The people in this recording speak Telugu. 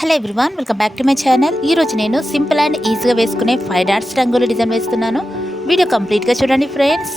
Hello everyone, welcome back to my channel. ఈరోజు నేను సింపుల్ అండ్ ఈజీగా వేసుకునే 5 డాట్స్ రంగుల డిజైన్ వేస్తున్నాను. వీడియో కంప్లీట్గా చూడండి ఫ్రెండ్స్.